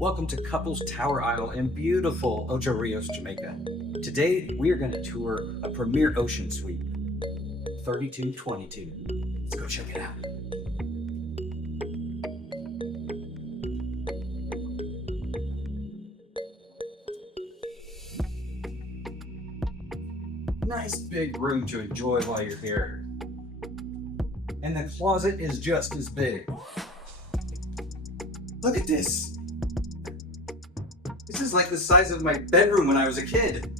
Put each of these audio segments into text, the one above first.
Welcome to Couples Tower Isle in beautiful Ocho Rios, Jamaica. Today, we are going to tour a premier ocean suite, 3222. Let's go check it out. Nice big room to enjoy while you're here. And the closet is just as big. Look at this. This is like the size of my bedroom when I was a kid.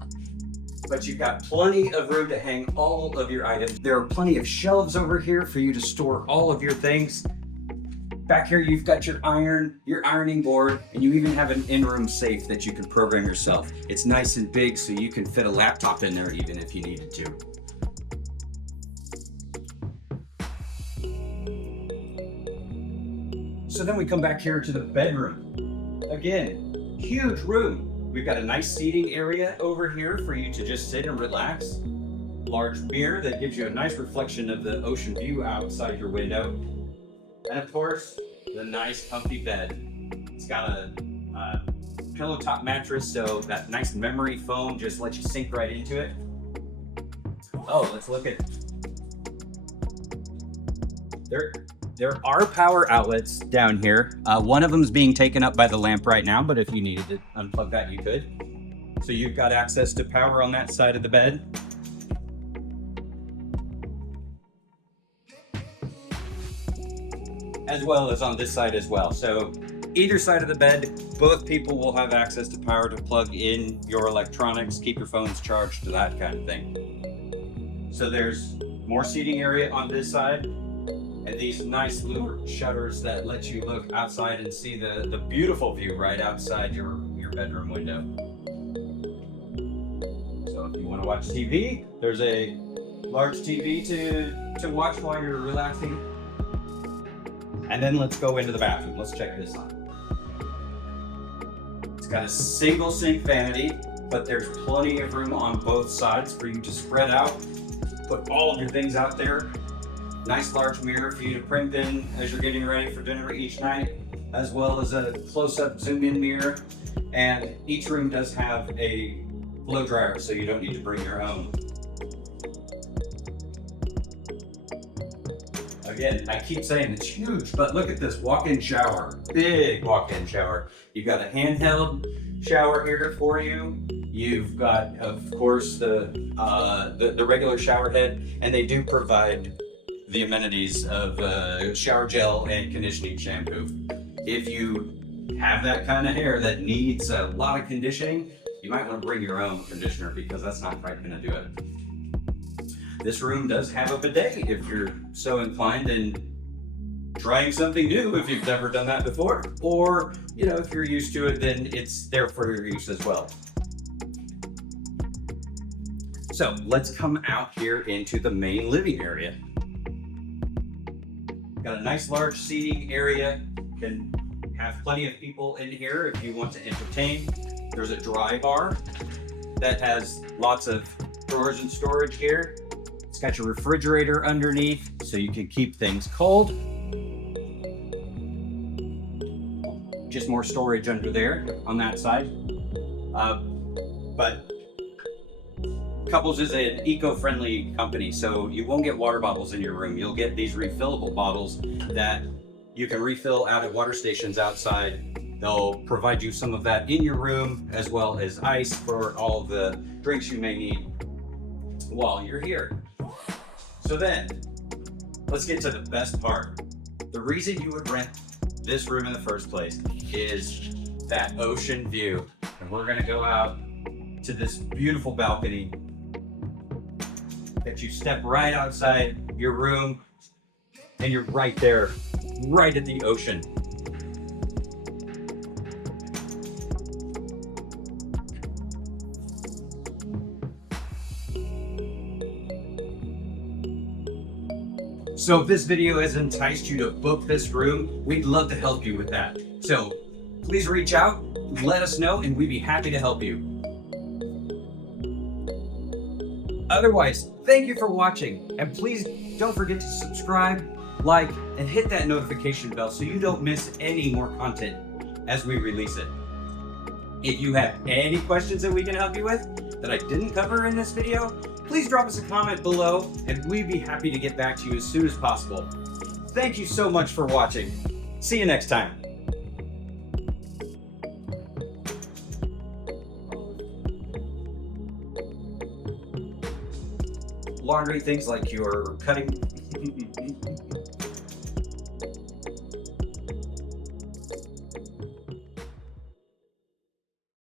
But you've got plenty of room to hang all of your items. There are plenty of shelves over here for you to store all of your things. Back here, you've got your ironing board, and you even have an in-room safe that you can program yourself. It's nice and big, so you can fit a laptop in there even if you needed to. So then we come back here to the bedroom. Again, huge room. We've got a nice seating area over here for you to just sit and relax. Large mirror that gives you a nice reflection of the ocean view outside your window. And of course, the nice comfy bed. It's got a pillow top mattress, so that nice memory foam just lets you sink right into it. Oh, let's look at There are power outlets down here. One of them is being taken up by the lamp right now, but if you needed to unplug that, you could. So you've got access to power on that side of the bed. As well as on this side as well. So either side of the bed, both people will have access to power to plug in your electronics, keep your phones charged, to that kind of thing. So there's more seating area on this side. And these nice little shutters that let you look outside and see the beautiful view right outside your bedroom window. So if you want to watch TV, there's a large TV to watch while you're relaxing. And then let's go into the bathroom. Let's check this out. It's got a single sink vanity, but there's plenty of room on both sides for you to spread out, put all of your things out there. Nice large mirror for you to print in as you're getting ready for dinner each night, as well as a close-up zoom-in mirror. And each room does have a blow dryer, so you don't need to bring your own. Again, I keep saying it's huge, but look at this walk-in shower, big walk-in shower. You've got a handheld shower here for you. You've got, of course, the regular shower head, and they do provide the amenities of shower gel and conditioning shampoo. If you have that kind of hair that needs a lot of conditioning, you might want to bring your own conditioner because that's not quite going to do it. This room does have a bidet if you're so inclined and trying something new if you've never done that before. Or, if you're used to it, then it's there for your use as well. So let's come out here into the main living area. Got a nice large seating area. Can have plenty of people in here if you want to entertain. There's a dry bar that has lots of drawers and storage here. It's got your refrigerator underneath so you can keep things cold. Just more storage under there on that side. But Couples is an eco-friendly company, so you won't get water bottles in your room. You'll get these refillable bottles that you can refill out at water stations outside. They'll provide you some of that in your room, as well as ice for all the drinks you may need while you're here. So then, let's get to the best part. The reason you would rent this room in the first place is that ocean view. And we're gonna go out to this beautiful balcony that you step right outside your room and you're right there, right at the ocean. So if this video has enticed you to book this room, we'd love to help you with that. So please reach out, let us know, and we'd be happy to help you. Otherwise, thank you for watching, and please don't forget to subscribe, like, and hit that notification bell so you don't miss any more content as we release it. If you have any questions that we can help you with that I didn't cover in this video, please drop us a comment below and we'd be happy to get back to you as soon as possible. Thank you so much for watching. See you next time. Laundry, things like you're cutting